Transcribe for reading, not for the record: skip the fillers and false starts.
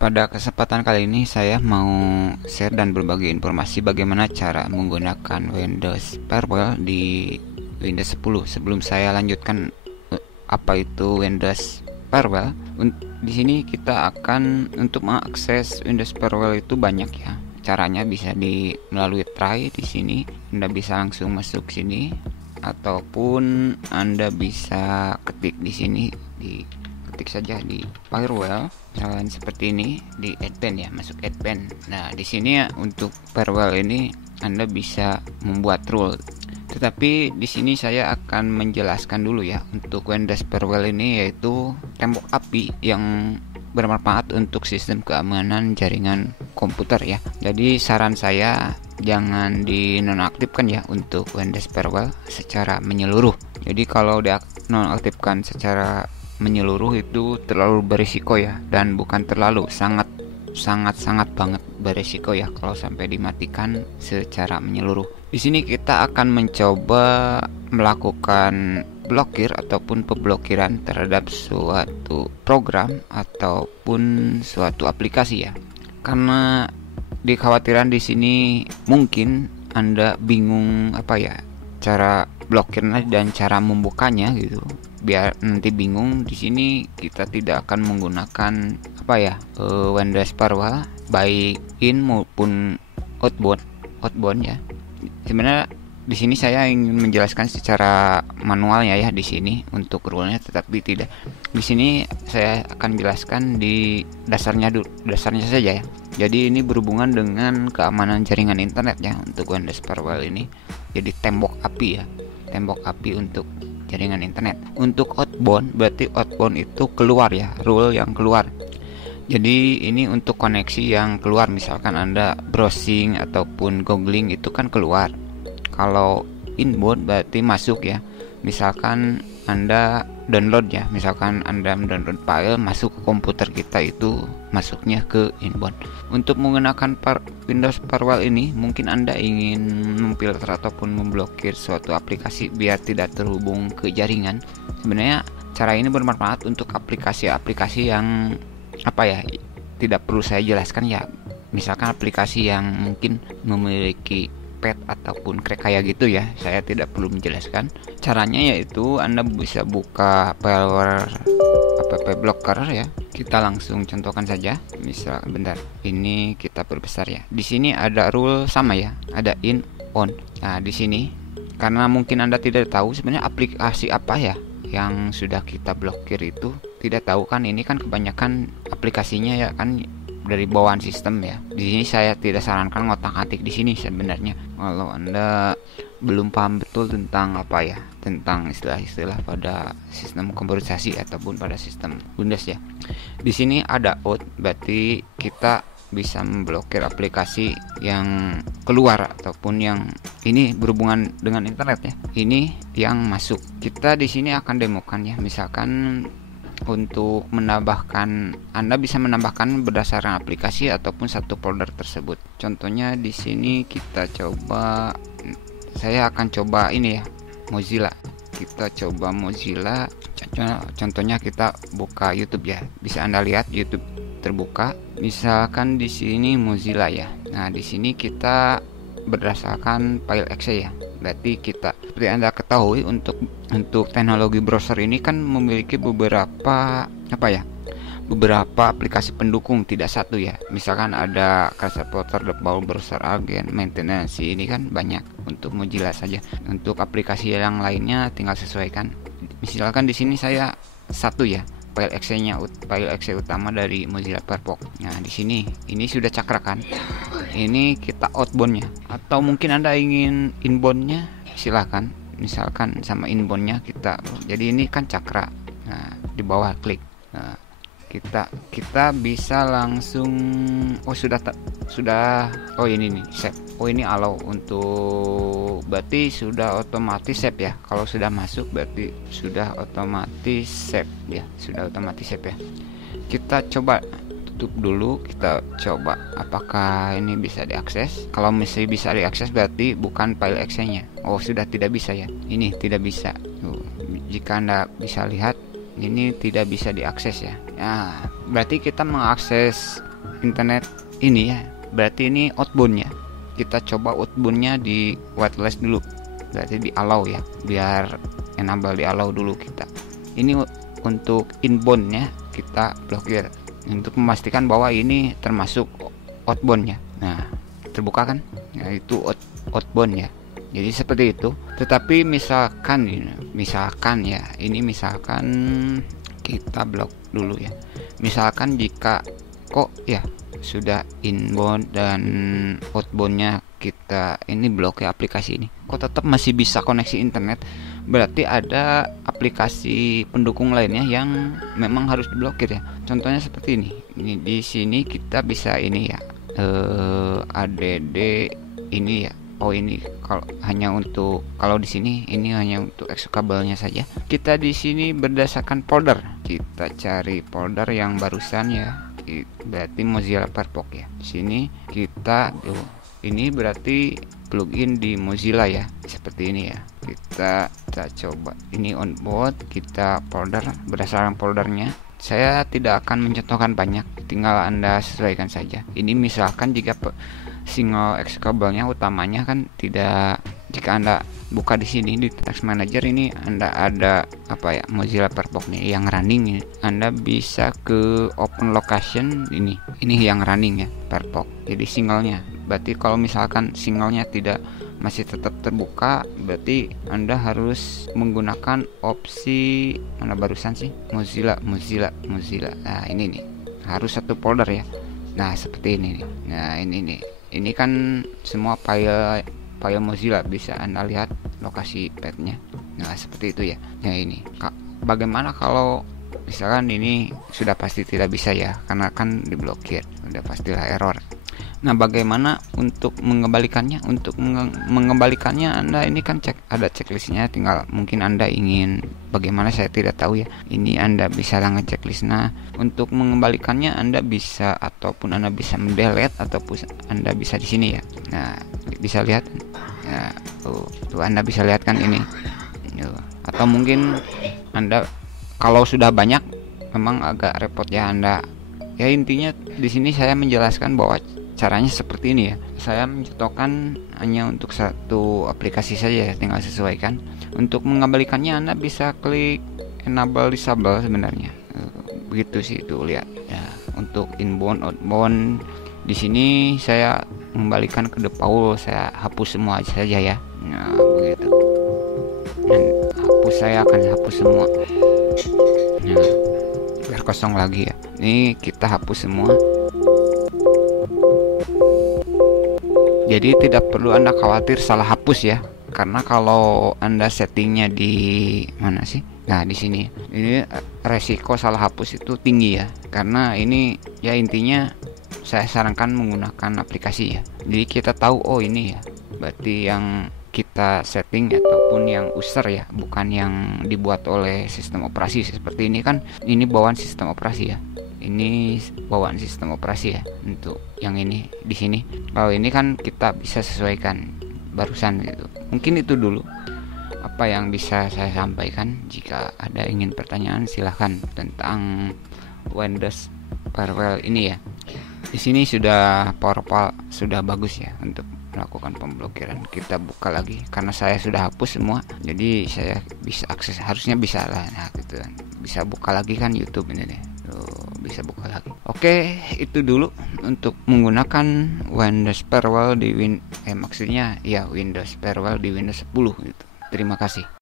Pada kesempatan kali ini saya mau share dan berbagi informasi bagaimana cara menggunakan Windows Firewall di Windows 10. Sebelum saya lanjutkan apa itu Windows Firewall, di sini kita akan untuk mengakses Windows Firewall itu banyak ya. Caranya bisa melalui try di sini. Anda bisa langsung masuk sini ataupun Anda bisa ketik di sini, ketik saja di firewall misalkan seperti ini di advanced ya, masuk advanced. Nah, di sini ya untuk firewall ini Anda bisa membuat rule. Tetapi di sini saya akan menjelaskan dulu ya untuk Windows Firewall ini, yaitu tembok api yang bermanfaat untuk sistem keamanan jaringan komputer ya. Jadi saran saya jangan dinonaktifkan ya untuk Windows Firewall secara menyeluruh. Jadi kalau dinonaktifkan secara menyeluruh itu terlalu berisiko ya, dan bukan terlalu, sangat banget berisiko ya kalau sampai dimatikan secara menyeluruh. Di sini kita akan mencoba melakukan blokir ataupun pemblokiran terhadap suatu program ataupun suatu aplikasi ya. Karena dikhawatiran di sini mungkin Anda bingung apa ya cara blokirnya dan cara membukanya gitu. Biar nanti bingung, di sini kita tidak akan menggunakan apa ya Windows Firewall baik in maupun outbound ya. Sebenarnya di sini saya ingin menjelaskan secara manualnya ya di sini untuk rule-nya, tetapi tidak. Di sini saya akan jelaskan di dasarnya saja ya. Jadi ini berhubungan dengan keamanan jaringan internet ya untuk Windows Firewall ini. Jadi tembok api ya, tembok api untuk jaringan internet. Untuk outbound berarti outbound itu keluar ya, rule yang keluar. Jadi ini untuk koneksi yang keluar, misalkan Anda browsing ataupun googling itu kan keluar. Kalau inbound berarti masuk ya, misalkan Anda download ya, misalkan Anda mendownload file masuk ke komputer kita, itu masuknya ke inbound. Untuk menggunakan Windows Firewall ini mungkin Anda ingin memfilter ataupun memblokir suatu aplikasi biar tidak terhubung ke jaringan. Sebenarnya cara ini bermanfaat untuk aplikasi-aplikasi yang apa ya, tidak perlu saya jelaskan ya. Misalkan aplikasi yang mungkin memiliki pet ataupun crack kayak gitu ya, saya tidak perlu menjelaskan. Caranya yaitu Anda bisa buka firewall app blocker ya. Kita langsung contohkan saja. Misal bentar, ini kita perbesar ya. Di sini ada rule sama ya, ada in on. Nah, di sini karena mungkin Anda tidak tahu sebenarnya aplikasi apa ya yang sudah kita blokir, itu tidak tahu kan. Ini kan kebanyakan aplikasinya ya kan dari bawaan sistem ya. Di sini saya tidak sarankan ngotak-atik di sini sebenarnya. Kalau Anda belum paham betul tentang apa ya, tentang istilah-istilah pada sistem komputerisasi ataupun pada sistem Windows ya. Di sini ada out, berarti kita bisa memblokir aplikasi yang keluar ataupun yang ini berhubungan dengan internet ya. Ini yang masuk. Kita di sini akan demokan ya. Misalkan untuk menambahkan, Anda bisa menambahkan berdasarkan aplikasi ataupun satu folder tersebut. Contohnya di sini kita coba, saya akan coba ini ya, Mozilla. Kita coba Mozilla. Contohnya kita buka YouTube ya. Bisa Anda lihat YouTube terbuka. Misalkan di sini Mozilla ya. Nah, di sini kita berdasarkan file exe ya. Berarti kita, seperti Anda ketahui, untuk teknologi browser ini kan memiliki beberapa beberapa aplikasi pendukung, tidak satu ya. Misalkan ada Cursor Plotter, Default Browser Agent, Maintenance, ini kan banyak untuk Mozilla saja. Untuk aplikasi yang lainnya tinggal sesuaikan. Misalkan di sini saya satu ya, file exe utama dari Mozilla Firefox. Nah, di sini ini sudah cakra kan. Ini kita outboundnya, atau mungkin Anda ingin inboundnya, silahkan. Misalkan sama inboundnya kita, jadi ini kan cakra. Nah, di bawah klik. Nah, kita bisa langsung, oh ini nih save. Oh, ini allow untuk, berarti sudah otomatis save ya. Kalau sudah masuk berarti sudah otomatis save ya, sudah otomatis save ya. Kita coba tutup dulu, kita coba apakah ini bisa diakses. Kalau masih bisa diakses berarti bukan file exe-nya. Oh, sudah tidak bisa ya, ini tidak bisa. Jika Anda bisa lihat, ini tidak bisa diakses ya. Nah, berarti kita mengakses internet ini ya, berarti ini outbound-nya. Kita coba outbound-nya di whitelist dulu, berarti di allow ya, biar enable di allow dulu kita. Ini untuk inbound-nya kita blokir untuk memastikan bahwa ini termasuk outbound-nya. Nah, terbuka kan? Nah, itu outbound ya. Jadi seperti itu. Tetapi misalkan ya, ini misalkan kita blok dulu ya. Misalkan jika kok ya sudah inbound dan outbound-nya kita ini blok ya aplikasi ini, kok tetap masih bisa koneksi internet, berarti ada aplikasi pendukung lainnya yang memang harus diblokir ya. Contohnya seperti ini. Ini di sini kita bisa ini ya, add ini ya. Oh, ini kalau di sini ini hanya untuk executable-nya saja. Kita di sini berdasarkan folder. Kita cari folder yang barusan ya. Berarti Mozilla Firefox ya. Di sini kita ini berarti plugin di Mozilla ya. Seperti ini ya. Kita coba ini on board, kita folder berdasarkan foldernya. Saya tidak akan mencontohkan banyak, tinggal Anda sesuaikan saja. Ini misalkan jika single executable-nya utamanya kan tidak, jika Anda buka di sini di Task Manager ini Anda ada Mozilla Firefox nih yang running ini. Anda bisa ke open location ini yang running ya Firefox. Jadi singlenya. Berarti kalau misalkan singlenya masih tetap terbuka, berarti Anda harus menggunakan opsi mana barusan sih? Mozilla. Nah, ini nih. Harus satu folder ya. Nah, seperti ini nih. Nah, ini nih. Ini kan semua file Mozilla, bisa Anda lihat lokasi path-nya. Nah, seperti itu ya. Nah, ini. Bagaimana kalau misalkan ini sudah pasti tidak bisa ya, karena kan diblokir. Sudah pastilah error. Nah, bagaimana untuk mengembalikannya? Untuk mengembalikannya Anda ini kan ada checklistnya, tinggal mungkin Anda ingin bagaimana saya tidak tahu ya. Ini Anda bisa ngechecklist. Nah, untuk mengembalikannya Anda bisa ataupun Anda bisa mendelete ataupun Anda bisa di sini ya. Nah, bisa lihat. Ya, tuh Anda bisa lihat kan ini. Atau mungkin Anda kalau sudah banyak memang agak repot ya Anda. Ya, intinya di sini saya menjelaskan bahwa caranya seperti ini ya. Saya mencontohkan hanya untuk satu aplikasi saja ya, tinggal sesuaikan. Untuk mengembalikannya Anda bisa klik enable disable sebenarnya. Begitu sih, itu lihat ya. Untuk inbound outbound di sini saya mengembalikan ke default, saya hapus semua saja ya. Nah, begitu. Dan saya akan hapus semua. Nah, biar kosong lagi ya. Ini kita hapus semua. Jadi tidak perlu Anda khawatir salah hapus ya, karena kalau Anda settingnya di mana sih? Nah, di sini. Ini resiko salah hapus itu tinggi ya, karena ini ya intinya saya sarankan menggunakan aplikasi ya. Jadi kita tahu ini ya, berarti yang kita setting ataupun yang user ya, bukan yang dibuat oleh sistem operasi. Seperti ini kan, ini bawaan sistem operasi ya. Ini bawaan sistem operasi ya untuk yang ini di sini. Kalau ini kan kita bisa sesuaikan barusan gitu. Mungkin itu dulu apa yang bisa saya sampaikan. Jika ada ingin pertanyaan silahkan tentang Windows Firewall ini ya. Di sini sudah PowerPoint sudah bagus ya untuk melakukan pemblokiran. Kita buka lagi karena saya sudah hapus semua. Jadi saya bisa akses, harusnya bisa lah. Nah, gitu kan. Bisa buka lagi kan YouTube ini deh. Bisa buka lagi. Oke, itu dulu untuk menggunakan Windows Firewall di maksudnya ya Windows Firewall di Windows 10 gitu. Terima kasih.